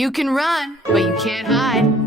You can run, but you can't hide.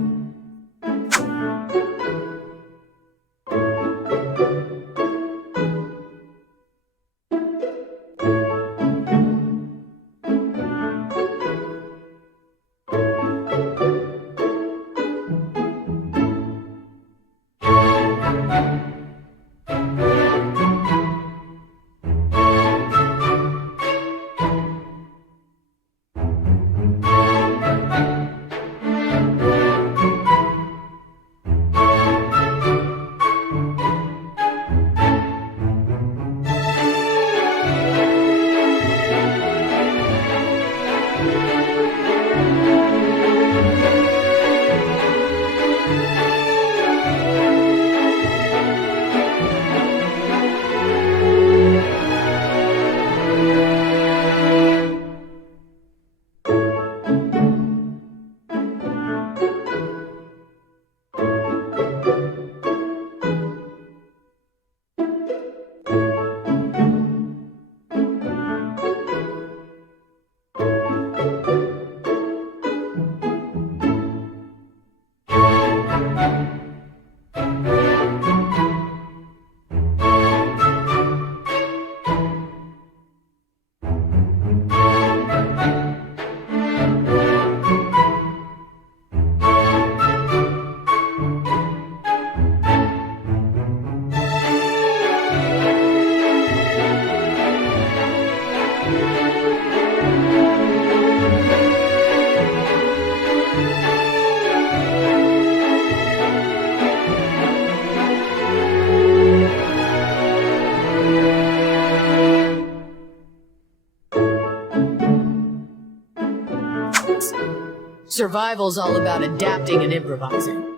Survival's all about adapting and improvising.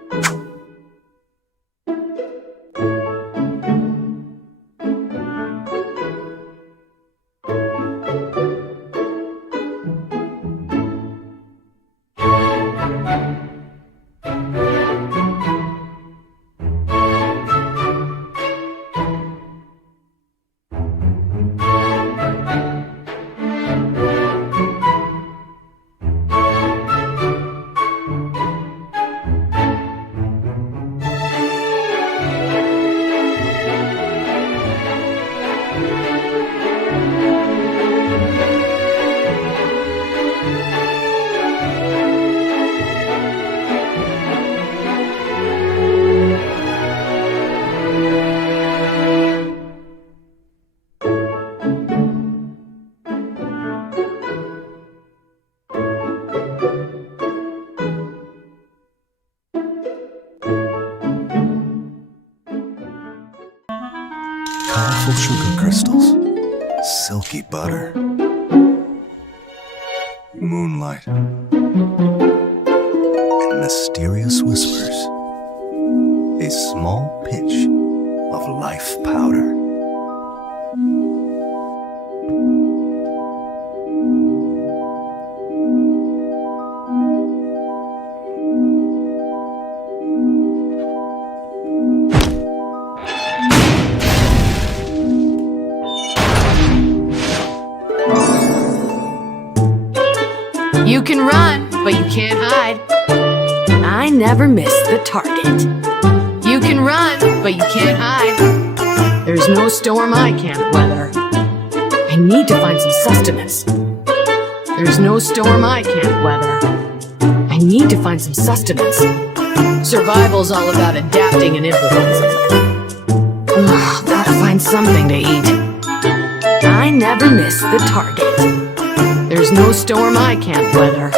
Colorful sugar crystals, silky butter, moonlight, and mysterious whispers. A small pinch of life powder. You can run, but you can't hide. I never miss the target. You can run, but you can't hide. There's no storm I can't weather. I need to find some sustenance. There's no storm I can't weather. I need to find some sustenance. Survival's all about adapting and improvising. Gotta find something to eat. I never miss the target. There's no storm I can't weather.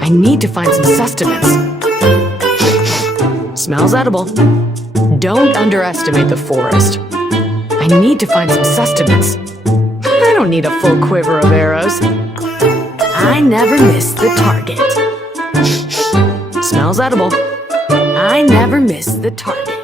I need to find some sustenance. Smells edible. Don't underestimate the forest. I need to find some sustenance. I don't need a full quiver of arrows. I never miss the target. Smells edible. I never miss the target.